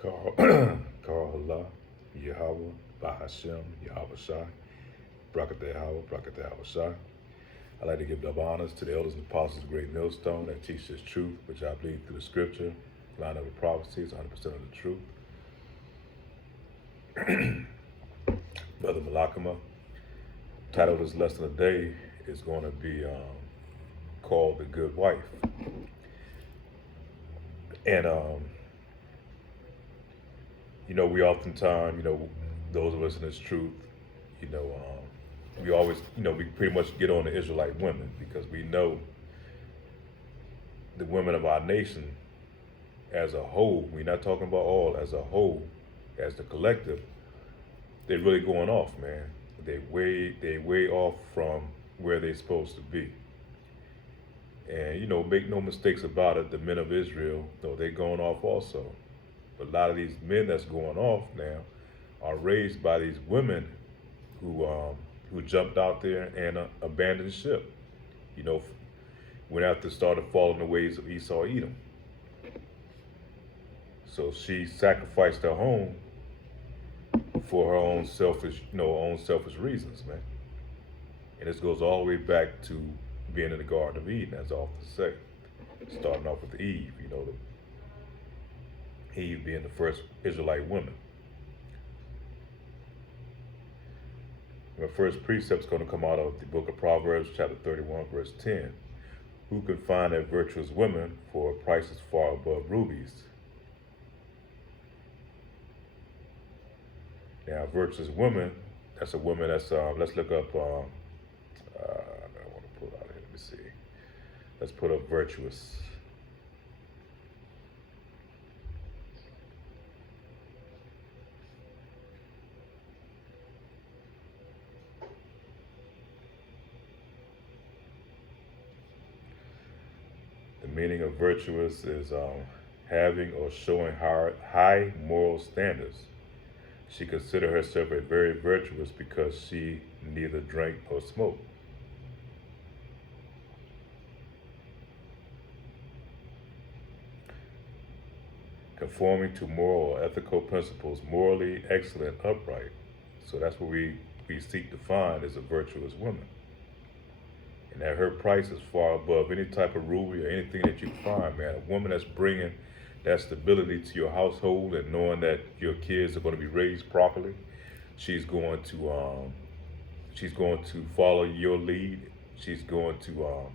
Call, call Allah, Yahweh, Bahashem, Yahweh Shai, Brakatah Yahweh, Brakatah Yahweh Shai. I'd like to give double honors to the elders and apostles of Great Millstone that teach this truth, which I believe through the scripture, line up with prophecies, 100% of the truth. Brother Malakama, title of this lesson today is going to be called The Good Wife. And, we oftentimes, those of us in this truth, we always, we pretty much get on the Israelite women because we know the women of our nation as a whole, we're not talking about all, as a whole, as the collective, they're really going off, man. They way off from where they're supposed to be. And, make no mistakes about it, the men of Israel, they're going off also. But a lot of these men that's going off now are raised by these women who jumped out there and abandoned ship. Went out to start following the ways of Esau, Edom. So she sacrificed her home for her own selfish reasons, man. And this goes all the way back to being in the Garden of Eden, as I often say. Starting off with Eve, Eve being the first Israelite woman. The first precept is going to come out of the book of Proverbs, chapter 31, verse 10. Who can find a virtuous woman for a price is far above rubies? Now, virtuous woman, that's a woman that's, let's look up, I want to pull it out here, let me see. Let's put up virtuous. The meaning of virtuous is having or showing high moral standards. She considered herself a very virtuous because she neither drank nor smoked. Conforming to moral or ethical principles, morally excellent, upright. So that's what we seek to find as a virtuous woman. And that her price is far above any type of ruby or anything that you find, man. A woman that's bringing that stability to your household and knowing that your kids are going to be raised properly. She's going to follow your lead. She's going to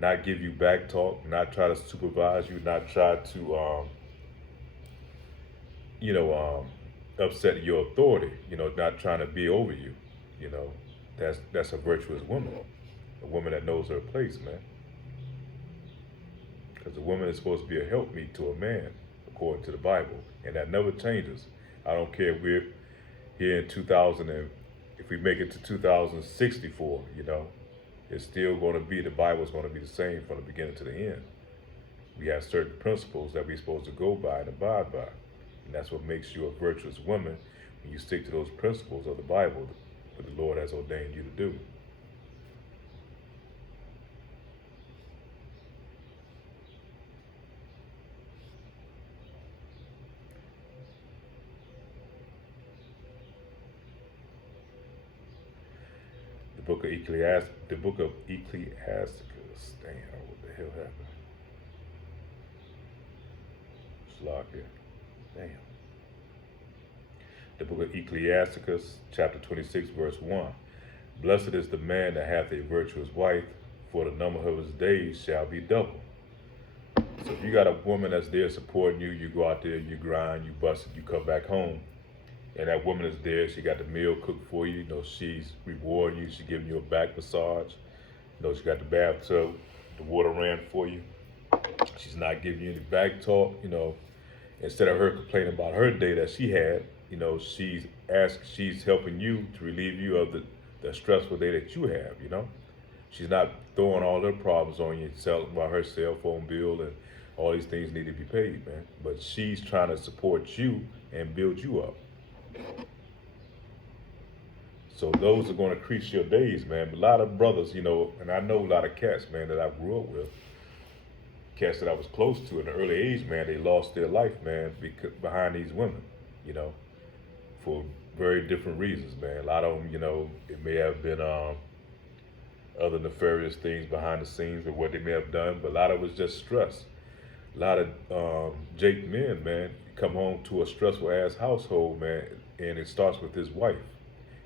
not give you back talk, not try to supervise you, not try to upset your authority. Not trying to be over you. That's a virtuous woman, a woman that knows her place, man. Because a woman is supposed to be a helpmeet to a man, according to the Bible, and that never changes. I don't care if we're here in 2000, and if we make it to 2064, it's still going to be, the Bible is going to be the same from the beginning to the end. We have certain principles that we're supposed to go by and abide by, and that's what makes you a virtuous woman when you stick to those principles of the Bible that the Lord has ordained you to do. The book of Ecclesiasticus. Damn, what the hell happened? Slakia. Damn. The book of Ecclesiasticus, chapter 26, verse 1. Blessed is the man that hath a virtuous wife, for the number of his days shall be double. So if you got a woman that's there supporting you, you go out there, you grind, you bust it, you come back home, and that woman is there, she got the meal cooked for you, she's rewarding you, she's giving you a back massage, she got the bathtub, the water ran for you, she's not giving you any back talk, instead of her complaining about her day that she had, she's helping you to relieve you of the stressful day that you have, She's not throwing all her problems on you, telling about her cell phone bill and all these things need to be paid, man. But she's trying to support you and build you up. So those are going to increase your days, man. But a lot of brothers, and I know a lot of cats, man, that I grew up with, cats that I was close to in the early age, man, they lost their life, man, behind these women, you know, for very different reasons, man. A lot of them, you know, it may have been other nefarious things behind the scenes or what they may have done, but a lot of it was just stress. A lot of Jake men, man, come home to a stressful ass household, man, and it starts with his wife.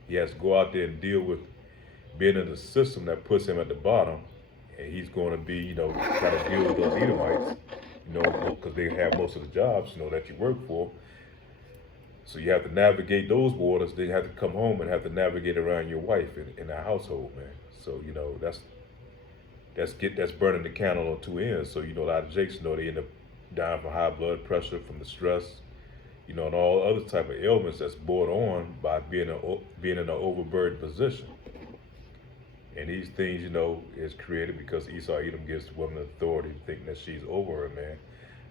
He has to go out there and deal with being in a system that puts him at the bottom, and he's going to be, you know, trying to deal with those Edomites, you know, because they have most of the jobs, you know, that you work for. So you have to navigate those waters. Then you have to come home and have to navigate around your wife in the household, man. So you know that's burning the candle on two ends. So you know a lot of Jakes, you know, they end up dying from high blood pressure, from the stress, you know, and all other type of ailments that's brought on by being in an overburdened position. And these things, you know, is created because Esau Edom gives the woman authority, thinking that she's over her man,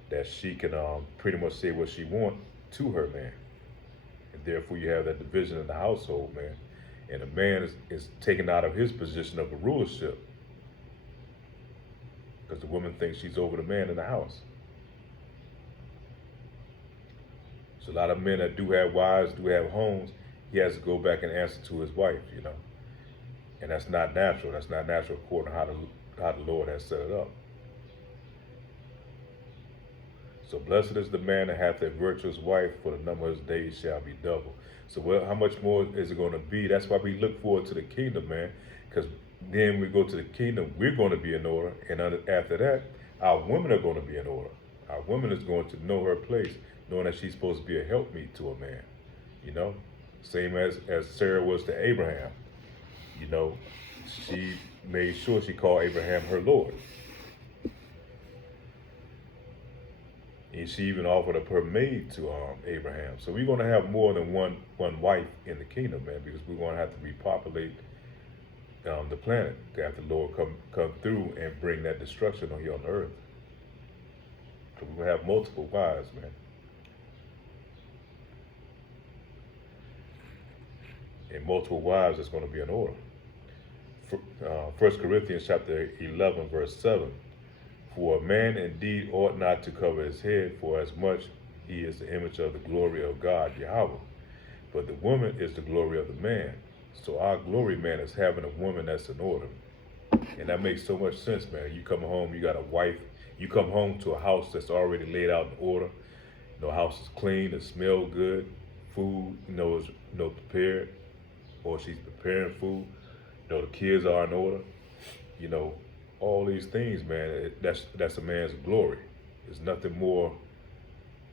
that she can pretty much say what she wants to her man. And therefore you have that division in the household, man. And a man is taken out of his position of a rulership because the woman thinks she's over the man in the house. So a lot of men that do have wives, do have homes, he has to go back and answer to his wife, you know. And that's not natural. That's not natural according to how the Lord has set it up. So blessed is the man that hath a virtuous wife, for the number of his days shall be double. So how much more is it going to be? That's why we look forward to the kingdom, man. Because then we go to the kingdom, we're going to be in order. And after that, our women are going to be in order. Our woman is going to know her place, knowing that she's supposed to be a helpmeet to a man. You know, same as Sarah was to Abraham. You know, she made sure she called Abraham her Lord. And she even offered up her maid to Abraham. So we're going to have more than one wife in the kingdom, man, because we're going to have to repopulate the planet after the Lord come through and bring that destruction on here on earth. So we're going to have multiple wives, man. And multiple wives is going to be in order. 1 Corinthians chapter 11, verse 7. For a man indeed ought not to cover his head, for as much he is the image of the glory of God, Yahweh. But the woman is the glory of the man. So our glory, man, is having a woman that's in order. And that makes so much sense, man. You come home, you got a wife. You come home to a house that's already laid out in order. You know, house is clean, it smells good. Food, you know, is prepared. Or she's preparing food. You know, the kids are in order. You know, all these things, man, that's a man's glory. There's nothing more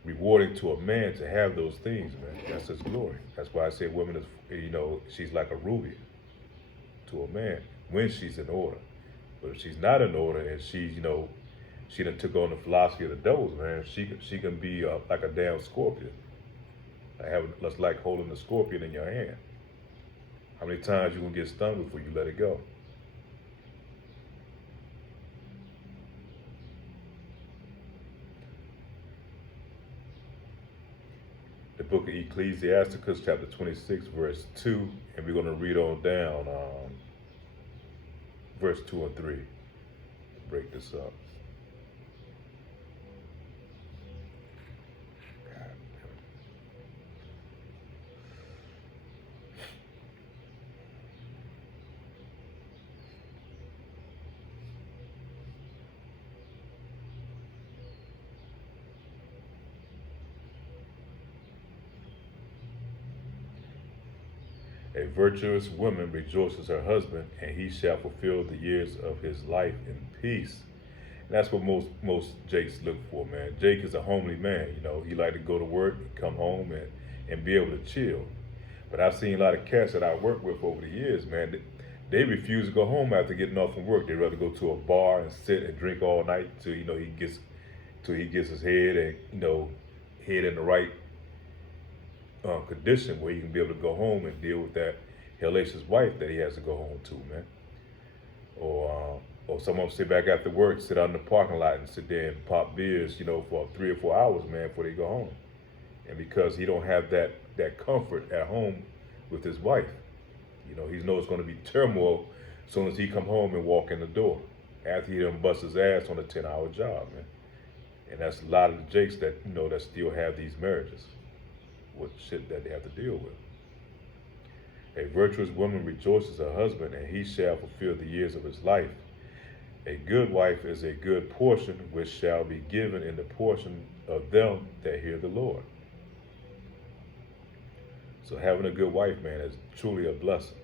rewarding to a man to have those things, man. That's his glory. That's why I say woman is, you know, she's like a ruby to a man when she's in order. But if she's not in order and she's, you know, she done took on the philosophy of the devils, man, she can be like a damn scorpion. That's like holding a scorpion in your hand. How many times you gonna get stung before you let it go? The book of Ecclesiasticus, chapter 26, verse 2, and we're going to read on down verse 2 and 3 to break this up. A virtuous woman rejoices her husband, and he shall fulfill the years of his life in peace. And that's what most Jakes look for, man. Jake is a homely man, you know. He like to go to work, come home, and be able to chill. But I've seen a lot of cats that I work with over the years, man. They refuse to go home after getting off from work. They'd rather go to a bar and sit and drink all night till, you know, he gets his head and, you know, head in the right condition where he can be able to go home and deal with that hellacious wife that he has to go home to, man. Or some of them sit back after work, sit out in the parking lot and sit there and pop beers, you know, for 3 or 4 hours, man, before they go home. And because he don't have that comfort at home with his wife, you know, he knows it's going to be turmoil as soon as he come home and walk in the door. after he done bust his ass on a 10-hour job, man. And that's a lot of the jakes that, that still have these marriages with shit that they have to deal with. A virtuous woman rejoices her husband, and he shall fulfill the years of his life. A good wife is a good portion, which shall be given in the portion of them that hear the Lord. So having a good wife, man, is truly a blessing.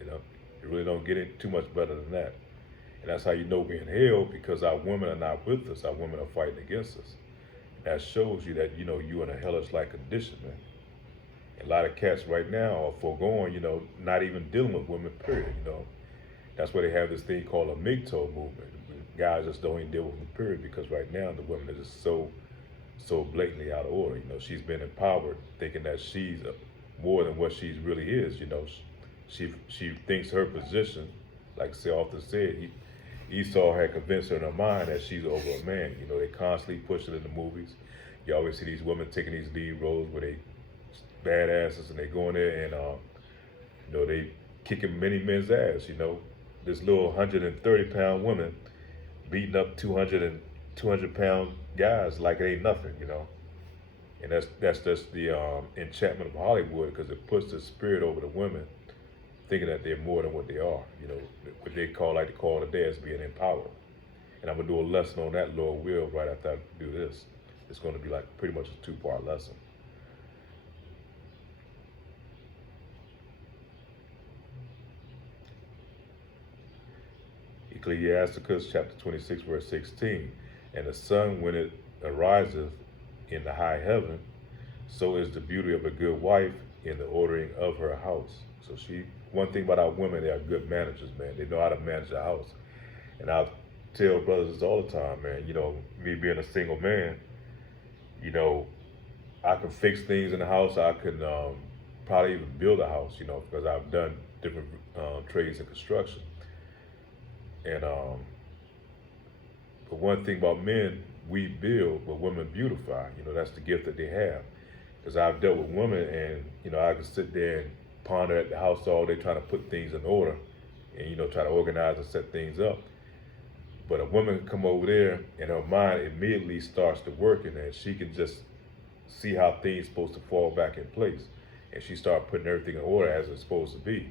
You really don't get it too much better than that. And that's how you know we're in hell, because our women are not with us. Our women are fighting against us. That shows you that, you're in a hellish-like condition, man. A lot of cats right now are foregoing, not even dealing with women, period, That's why they have this thing called a MGTOW movement. Guys just don't even deal with them, period, because right now the women are just so blatantly out of order. She's been empowered, thinking that she's more than what she really is, She thinks her position, like I often said, Esau had convinced her in her mind that she's over a man. They constantly push it in the movies. You always see these women taking these lead roles where they badasses and they go in there and, they kicking many men's ass, This little 130-pound woman beating up 200-pound guys like it ain't nothing, And that's just the enchantment of Hollywood, because it puts the spirit over the women, thinking that they're more than what they are, what they like to call today as being empowered. And I'm gonna do a lesson on that, Lord will, right after I do this. It's gonna be like pretty much a 2-part lesson. Ecclesiasticus chapter 26, verse 16. And the sun, when it ariseth in the high heaven, so is the beauty of a good wife in the ordering of her house. So one thing about our women, they are good managers, man. They know how to manage a house. And I tell brothers this all the time, man, me being a single man, I can fix things in the house. I can probably even build a house, because I've done different trades in construction. And but one thing about men, we build, but women beautify. That's the gift that they have. Because I've dealt with women, and I can sit there and ponder at the house all day, trying to put things in order, and try to organize and set things up. But a woman can come over there, and her mind immediately starts to working, and she can just see how things supposed to fall back in place, and she start putting everything in order as it's supposed to be.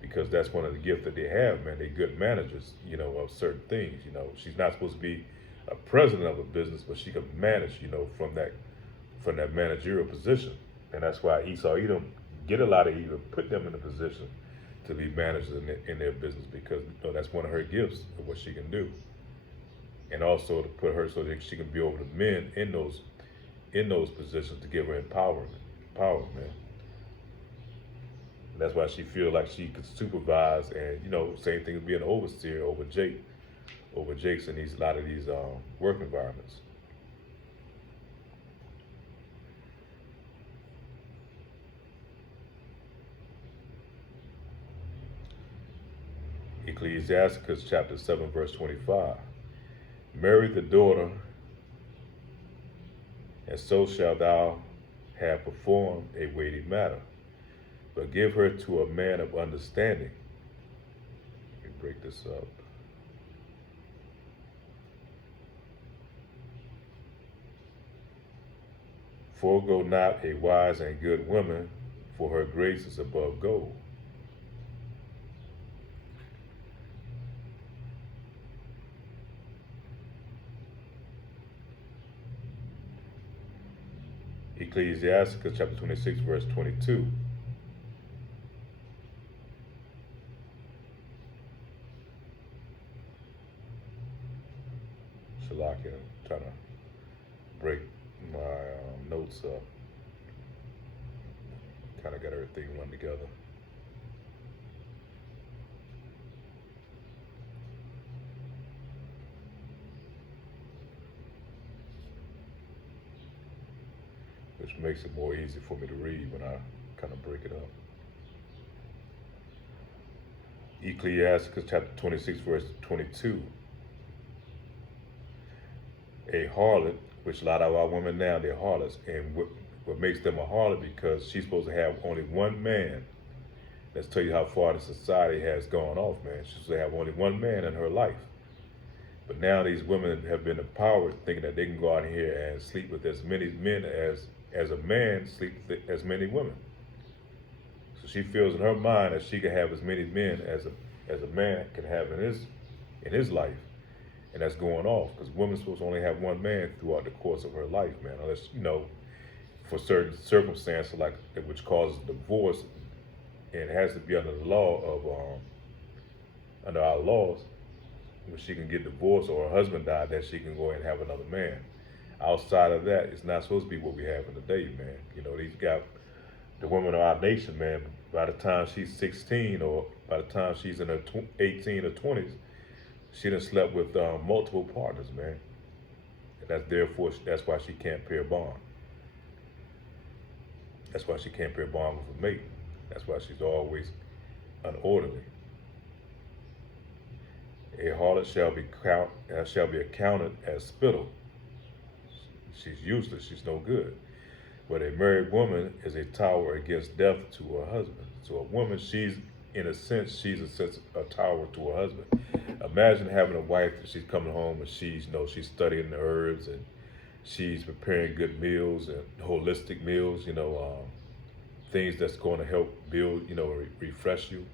Because that's one of the gifts that they have, man. They're good managers, of certain things. She's not supposed to be a president of a business, but she can manage, from that managerial position. And that's why Esau Edom get a lot of Edom, put them in a position to be managers in their business, because that's one of her gifts of what she can do. And also to put her so that she can be over the men in those positions, to give her empowerment, man. And that's why she feels like she could supervise, and same thing as being an overseer over Jakes in a lot of these work environments. Ecclesiasticus chapter 7, verse 25. Marry the daughter, and so shalt thou have performed a weighty matter. But give her to a man of understanding. Let me break this up. Forego not a wise and good woman, for her grace is above gold. Ecclesiasticus chapter 26, verse 22. Shalakia, I'm trying to break my notes up. Kind of got everything run together. Which makes it more easy for me to read when I kind of break it up. Ecclesiasticus chapter 26, verse 22. A harlot, which a lot of our women now, they're harlots. And what makes them a harlot, because she's supposed to have only one man. Let's tell you how far the society has gone off, man. She's supposed to have only one man in her life. But now these women have been empowered, thinking that they can go out here and sleep with as many men as a man sleeps with as many women. So she feels in her mind that she can have as many men as a man can have in his life, and that's going off because women's supposed to only have one man throughout the course of her life, man. Unless for certain circumstances like which causes divorce, and it has to be under the law of under our laws, when she can get divorced or her husband died, that she can go and have another man. Outside of that, it's not supposed to be what we have in the day, man. These got the women of our nation, man. By the time she's 16 or by the time she's in her 18 or 20s, she done slept with multiple partners, man. And that's why she can't pay a bond. That's why she can't pay a bond with a mate. That's why she's always unorderly. A harlot shall be accounted as spittle. She's useless. She's no good. But a married woman is a tower against death to her husband. So a woman, she's a tower to her husband. Imagine having a wife that she's coming home and she's studying the herbs and she's preparing good meals and holistic meals, things that's going to help build, refresh you.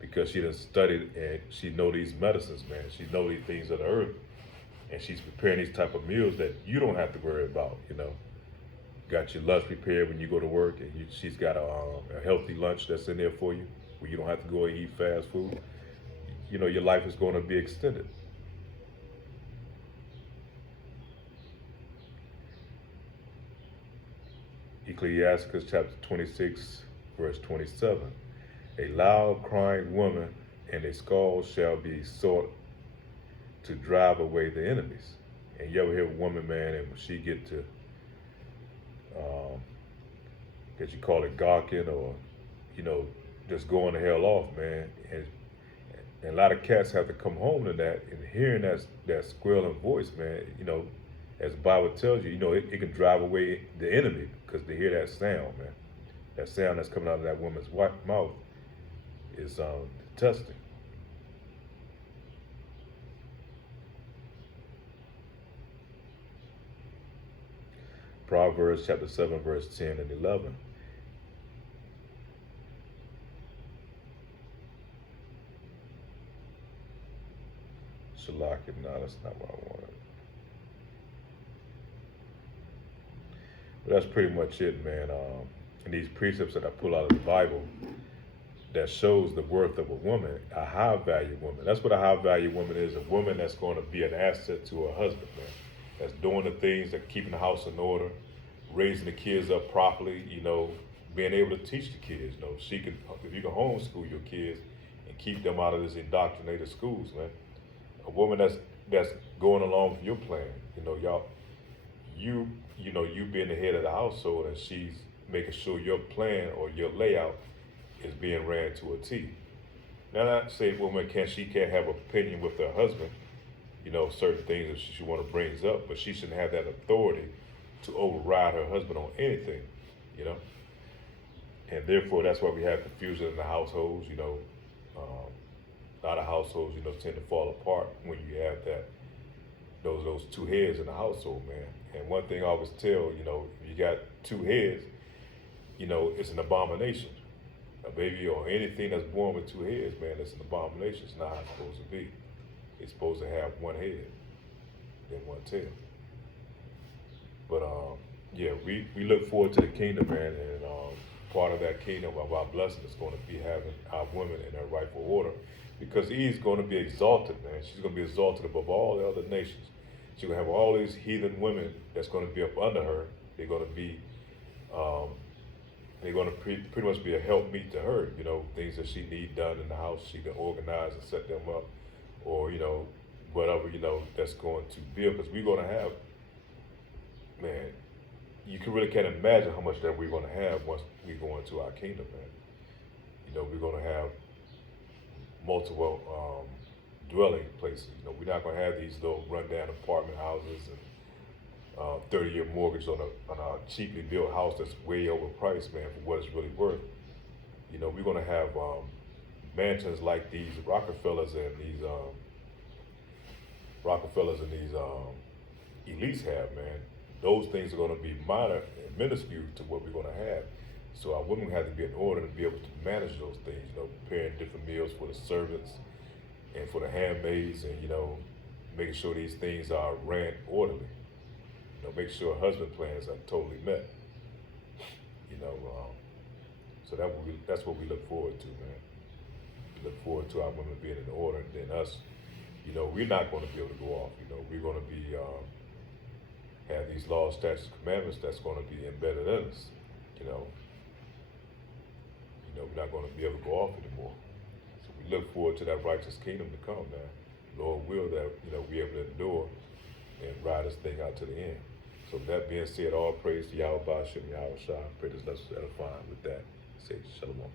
Because she done studied and she know these medicines, man. She know these things of the earth. And she's preparing these type of meals that you don't have to worry about, Got your lunch prepared when you go to work, and she's got a healthy lunch that's in there for you, where you don't have to go and eat fast food. Your life is going to be extended. Ecclesiastes chapter 26, verse 27. A loud crying woman and a skull shall be sought to drive away the enemies. And you ever hear a woman, man, and when she get to, that you call it gawking or, just going the hell off, man. And a lot of cats have to come home to that and hearing that squealing voice, man, as the Bible tells you, it can drive away the enemy because they hear that sound, man. That sound that's coming out of that woman's mouth is testing. Proverbs chapter 7, verse 10 and 11. Shalak, no, that's not what I wanted. But that's pretty much it, man. And these precepts that I pull out of the Bible that shows the worth of a woman, a high value woman. That's what a high value woman is, a woman that's going to be an asset to her husband, man. That's doing the things, that keeping the house in order, raising the kids up properly, being able to teach the kids. If you can homeschool your kids and keep them out of this indoctrinated schools, man. A woman that's going along with your plan, you being the head of the household and she's making sure your plan or your layout is being ran to a T. Now, not to say woman can't have opinion with her husband, certain things that she want to bring up, but she shouldn't have that authority to override her husband on anything, And therefore, that's why we have confusion in the households, a lot of households, tend to fall apart when you have those two heads in the household, man. And one thing I always tell, if you got two heads, it's an abomination. A baby or anything that's born with two heads, man, it's an abomination. It's not how it's supposed to be. It's supposed to have one head and one tail. But we look forward to the kingdom, man, and part of that kingdom of our blessing is going to be having our women in their rightful order, because Eve's going to be exalted, man. She's going to be exalted above all the other nations. She's going to have all these heathen women that's going to be up under her. They're going to be pretty much be a helpmeet to her, things that she need done in the house, she can organize and set them up, or, whatever, that's going to build, because we're going to have, man, you really can't imagine how much that we're going to have once we go into our kingdom, man. We're going to have multiple dwelling places. We're not going to have these little rundown apartment houses and 30-year mortgage on a cheaply built house that's way overpriced, man, for what it's really worth. We're going to have mansions like these Rockefellers and these Rockefellers and these elites have, man. Those things are going to be minor and minuscule to what we're going to have. So our women have to be in order to be able to manage those things, preparing different meals for the servants and for the handmaids, and making sure these things are ran orderly. Make sure husband plans are totally met. So that's what we look forward to, man. We look forward to our women being in order, and then us, we're not going to be able to go off. We're going to be have these laws, statutes, commandments that's going to be embedded in us. We're not going to be able to go off anymore. So we look forward to that righteous kingdom to come, man. Lord will that we able to endure and ride this thing out to the end. So with that being said, all praise to Yahweh Ba'ashem, Yahweh Shah. Pray this lesson is edifying. With that, say shalom.